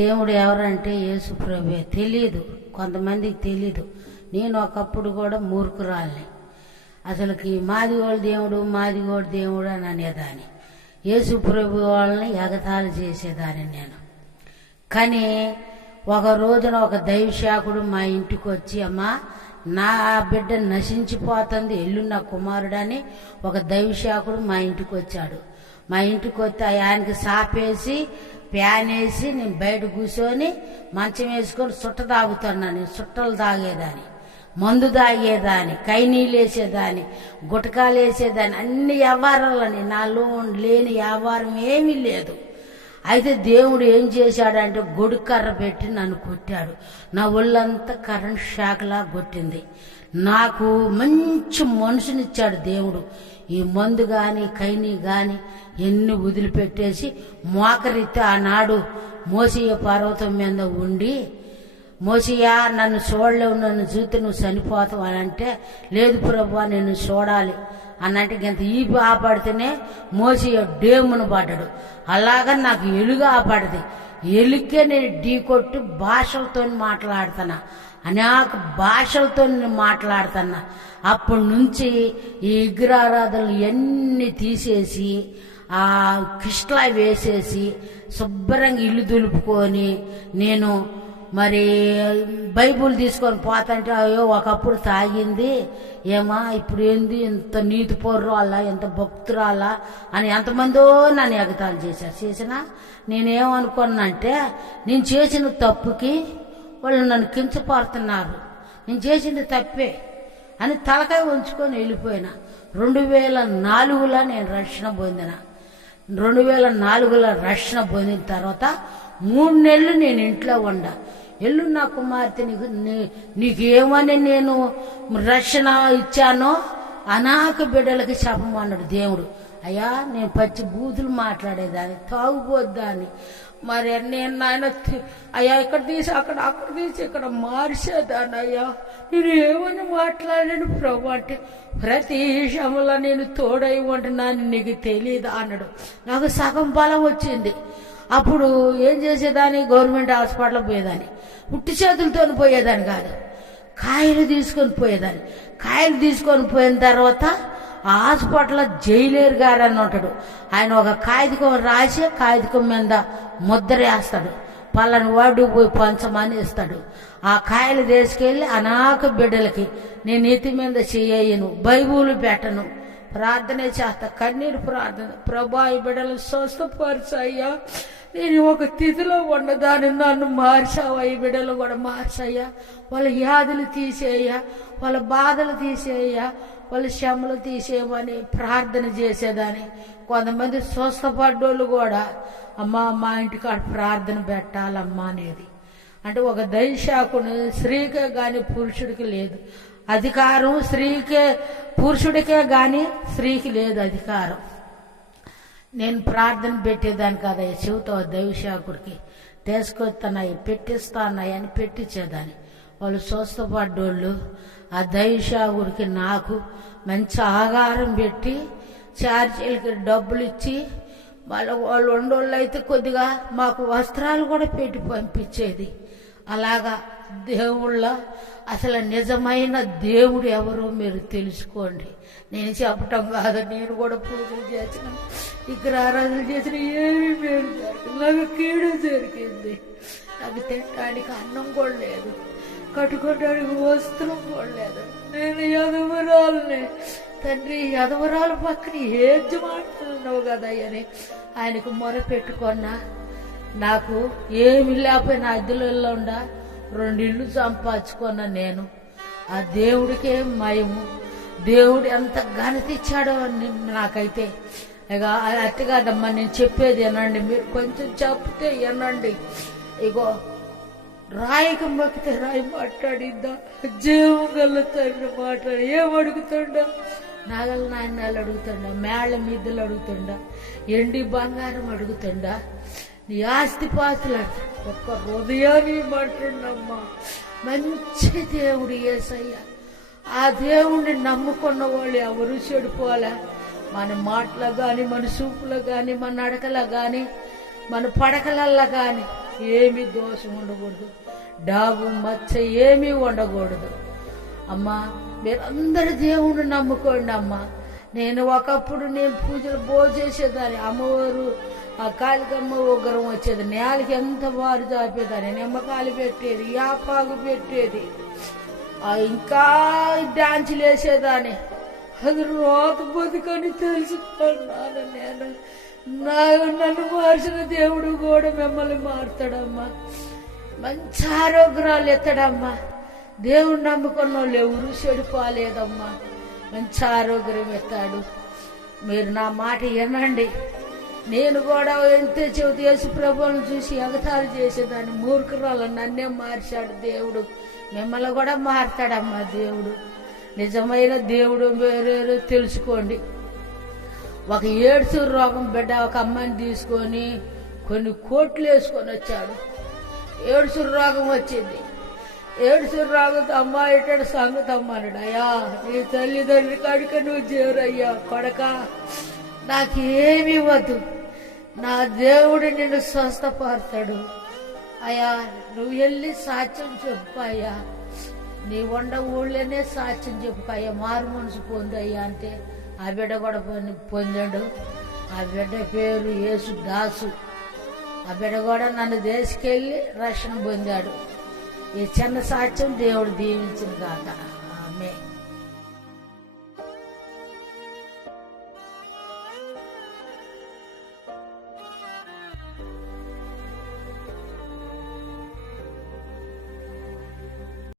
దేవుడు ఎవరంటే యేసు ప్రభువే. తెలియదు, కొంతమందికి తెలీదు. నేను ఒకప్పుడు కూడా మూర్ఖురాల్ని. అసలుకి మాదిగోడు దేవుడు అని అనేదాన్ని. యేసు ప్రభు వాళ్ళని ఎగతాళి చేసేదాన్ని నేను. కానీ ఒక రోజున ఒక దైవశాకుడు మా ఇంటికి వచ్చి, అమ్మా నా బిడ్డ నశించిపోతుంది, ఎల్లు నా కుమారుడని ఒక దైవశాకుడు మా ఇంటికి వచ్చాడు. మా ఇంటికి వస్తే ఆయనకి సాపేసి ప్యాన్ వేసి నేను బయట కూర్చొని మంచం వేసుకొని సుట్ట తాగుతున్నాను. నేను సుట్టలు తాగేదాన్ని, మందు తాగేదాన్ని, కైనీళ్ళు వేసేదాన్ని, గుటకాలు వేసేదాన్ని, అన్ని వ్యవహారాలని నాలో లేని వ్యవహారం ఏమీ లేదు. అయితే దేవుడు ఏం చేశాడంటే గొడుకర్ర పెట్టి నన్ను కొట్టాడు. నా ఒళ్ళంతా కరెంట్ షాక్లా కొట్టింది. నాకు మంచి మనుషునిచ్చాడు దేవుడు. ఈ మందు కానీ కైనీ కానీ ఎన్ని వదిలిపెట్టేసి మోకరితే ఆనాడు మోసియ పర్వతం మీద ఉండి, మోసియా నన్ను చూడలేవు, నన్ను చూస్తే నువ్వు చనిపోతావు అని అంటే, లేదు ప్రభువా నేను చూడాలి అన్నంటే ఇంత ఈ ఆపడితేనే మోసియ డేమును పడ్డాడు. అలాగా నాకు ఎలుగు ఆపడింది. ఎలుకే నేను ఢీ కొట్టి భాషలతో మాట్లాడుతున్నా, అనేక భాషలతో నేను మాట్లాడుతున్నా. అప్పటి నుంచి ఈ విగ్రహారాధనలు ఎన్ని తీసేసి ఆ కిష్లా వేసేసి శుభ్రంగా ఇల్లు దులుపుకొని నేను మరి బైబుల్ తీసుకొని పోతంటే, అయ్యో ఒకప్పుడు తాగింది ఏమా ఇప్పుడు ఏంది ఇంత నీతి పౌరురాలా, ఎంత భక్తురాలా అని ఎంతమందో నన్ను ఎగతాళి చేసినా నేనేమనుకున్నానంటే, నేను చేసిన తప్పుకి వాళ్ళు నన్ను కించపడుతున్నారు, నేను చేసింది తప్పే అని తలకాయ ఉంచుకొని వెళ్ళిపోయినా. 2004లో నేను రక్షణ పొందిన. 2004లో రక్షణ పొందిన తర్వాత 3 నెలలు నేను ఇంట్లో ఉండా. ఎల్లు నా కుమార్తె నీకేమని నేను రక్షణ ఇచ్చానో అనాక బిడ్డలకి చెప్పమన్నాడు దేవుడు. అయ్యా నేను పచ్చి బూతులు మాట్లాడేదాన్ని, తాగుపోద్దాన్ని. మరి నేను నాయన అయ్యా ఇక్కడ తీసి అక్కడ తీసి ఇక్కడ మార్చేదాన్ని. అయ్యా నేను ఏమని మాట్లాడాను ప్రభు అంటే, ప్రతి విషయంలో నేను తోడై ఉంటున్నాను నీకు తెలియదు అన్నాడు. నాకు సగం బలం వచ్చింది. అప్పుడు ఏం చేసేదాన్ని, గవర్నమెంట్ హాస్పిటల్ పోయేదాన్ని. ఉట్టి చేతులతో పోయేదాన్ని కాదు, కాయలు తీసుకొని పోయేదాన్ని. కాయలు తీసుకొని పోయిన తర్వాత ఆ హాస్పిటల్లో జైలేరు గారు అని ఉంటాడు. ఆయన ఒక కాగితం రాసి కాగితం మీద ముద్ర వేస్తాడు, పలాని వాడు పోయి పంచమని ఇస్తాడు. ఆ కాయలు తీసుకెళ్ళి అనేక బిడ్డలకి నేను నెత్తి మీద చేయను, బైబుల్ పెట్టను, ప్రార్థనే చేస్తా, కన్నీరు ప్రార్థన. ప్రభా ఈ బిడ్డలు స్వస్థపరచయ్యా, నేను ఒక స్థితిలో ఉన్నదాన్ని నన్ను మార్చావా, ఈ బిడ్డలు కూడా మార్చయ్యా, వాళ్ళ వ్యాధులు తీసేయ్యా, వాళ్ళ బాధలు తీసేయ్యా, వాళ్ళ శ్రమలు తీసేయమని ప్రార్థన చేసేదాన్ని. కొంతమంది స్వస్థపడ్డోళ్ళు కూడా, అమ్మా మా ఇంటికాడ ప్రార్థన పెట్టాలమ్మా అనేది. అంటే ఒక దైవశాకుని స్త్రీకే గాని పురుషుడికి లేదు అధికారం, పురుషుడికే గాని స్త్రీకి లేదు అధికారం. నేను ప్రార్థన పెట్టేదాన్ని కదా, చెబుతా దైవశాకుడికి తీసుకొస్తున్నాయి పెట్టిస్తాన్నాయి అని పెట్టించేదాన్ని. వాళ్ళు స్వస్థపడ్డోళ్ళు ఆ దైవశాకుడికి నాకు మంచి ఆహారం పెట్టి ఛార్జీలకి డబ్బులు ఇచ్చి, వాళ్ళు ఉండోళ్ళు అయితే కొద్దిగా మాకు వస్త్రాలు కూడా పెట్టి పంపించేది. అలాగా దేవుళ్ళ అసలు నిజమైన దేవుడు ఎవరో మీరు తెలుసుకోండి. నేను చెప్పటం కాదు, నేను కూడా పూజలు చేసిన, విగ్రహారాధన చేసిన, ఏమీ మేలు జరిగింది, నాకు కీడు జరిగింది. నాకు తినడానికి అన్నం కూడా లేదు, కట్టుకోవడానికి వస్త్రం కూడా లేదు. నేను యదవరాలని తండ్రి, యదవరాల పక్కన ఏజ్ మాట్లాడినావు కదా అని ఆయనకు మొర పెట్టుకున్నా. నాకు ఏమి లేకపోయినా అద్దెలలో ఉండా 2 ఇళ్ళు సంపాదించుకున్నా. నేను ఆ దేవుడికే మయము. దేవుడు ఎంత ఘనత ఇచ్చాడో నాకైతే. ఇక అట్టు కాదమ్మా నేను చెప్పేది వినండి, మీరు కొంచెం చెప్తే వినండి. ఇగో రాయికి మొక్కితే రాయి మాట్లాడిద్దా, జీవం గల తండ్రి మాట్లాడి ఏమడుగుతుండా, నగల నాణ్యాలు అడుగుతుండా, మేళ్ళ మీదలు అడుగుతుండా, ఎండి బంగారం అడుగుతుండా, నీ ఆస్తిపాస్తులు ఒక్క హృదయాన్ని మాట్లాడినమ్మా. మంచి దేవుడు యేసయ్య. ఆ దేవుణ్ణి నమ్ముకున్న వాళ్ళు ఎవరు చెడిపోలే. మన మాటలో కానీ, మన చూపులో కానీ, మన నడకలో కానీ, మన పడకలల్లో కానీ ఏమీ దోషం ఉండకూడదు, డాబు మచ్చ ఏమీ ఉండకూడదు. అమ్మా మీరందరూ దేవుడు నమ్ముకోండి అమ్మా. నేను ఒకప్పుడు పూజలు చేసేదాన్ని. అమ్మవారు ఆ కాళికమ్మ ఉగ్రం వచ్చేది, నేలకి ఎంత వారు చాపేదాన్ని, నిమ్మకాయలు పెట్టేది, యాపాకు పెట్టేది, ఇంకా డాన్సులు వేసేదాన్ని. అది రోత బతుకని తెలుసుకున్నాను నేను. నన్ను మార్చిన దేవుడు కూడా మిమ్మల్ని మారుతాడమ్మా. మంచి ఆరోగ్యాలు ఎత్తాడమ్మా. దేవుడు నమ్ముకున్న వాళ్ళు ఎవరు చెడిపోలేదమ్మా. మంచి ఆరోగ్యం ఎత్తాడు. మీరు నా మాట వినండి. నేను కూడా ఎంత చెబుతూ యేసు ప్రభువుని చూసి ఎగతాళి చేసేదాన్ని, మూర్ఖురాలు. నన్నే మార్చాడు దేవుడు. మిమ్మల్ని కూడా మారుతాడమ్మా దేవుడు. నిజమైన దేవుడు వేరేదో తెలుసుకోండి. ఒక ఏడ్సు రోగం బిడ్డ ఒక అమ్మాయిని తీసుకొని కొన్ని కోట్లు వేసుకొని వచ్చాడు. ఏడ్సు రోగం వచ్చింది. ఏడ్సు రోగంతో అమ్మాయి సంగతి అమ్మాడు. అయ్యా నీ తల్లిదండ్రుల కాడిక నువ్వు చేరయ్యా కొడక, నాకేమీ వద్దు, నా దేవుడు నిన్ను స్వస్థపడతాడు. అయ్యా నువ్వు వెళ్ళి సాక్ష్యం చెప్పు అయ్యా, నీ ఊళ్ళోనే సాక్ష్యం చెప్పు అయ్యా, మారు మనసు పొందయ్యా అంటే ఆ బిడ్డ కూడా పొందాడు. ఆ బిడ్డ పేరు యేసు దాసు. ఆ బిడ్డ కూడా నన్ను తీసుకెళ్ళి రక్షణ పొందాడు. ఈ చిన్న సాక్ష్యం దేవుడు దీవించిన కాక. ఆమేన్.